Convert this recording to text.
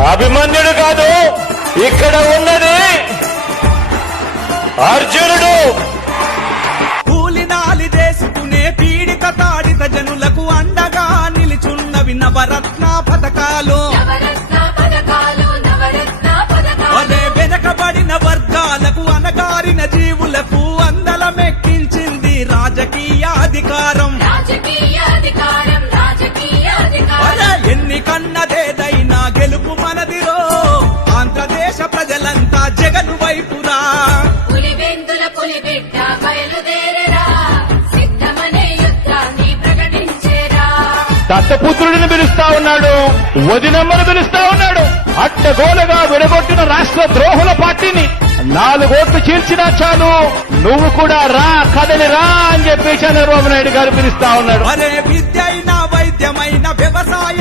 అభిమన్యుడు కాదు, ఇక్కడ ఉన్నది అర్జునుడు. కూలినాలి చేసుకునే పీడిత తాడిత జనులకు అండగా నిలుచున్నవి నవరత్న పథకాలు. అదే వెనకబడిన వర్గాలకు అనగారిన జీవులకు అందలమెక్కించింది రాజకీయాధికారం. అదే ఎన్నికన్నదేదైనా గెలుపు మనదిరో, ఆంధ్రదేశ ప్రజలంతా జగను వైపురా. దత్తపుత్రుడిని పిలుస్తా ఉన్నాడు, వదినమ్మను పిలుస్తా ఉన్నాడు. అడ్డగోలుగా విడగొట్టిన రాష్ట్ర ద్రోహుల పార్టీని 4 ఓట్లు చీల్చినా చాలు, నువ్వు కూడా రా, కదలి రా అని చెప్పి చంద్రబాబు నాయుడు గారు పిలుస్తా ఉన్నాడు. అరే విద్య అయినా వైద్యమైన వ్యవసాయ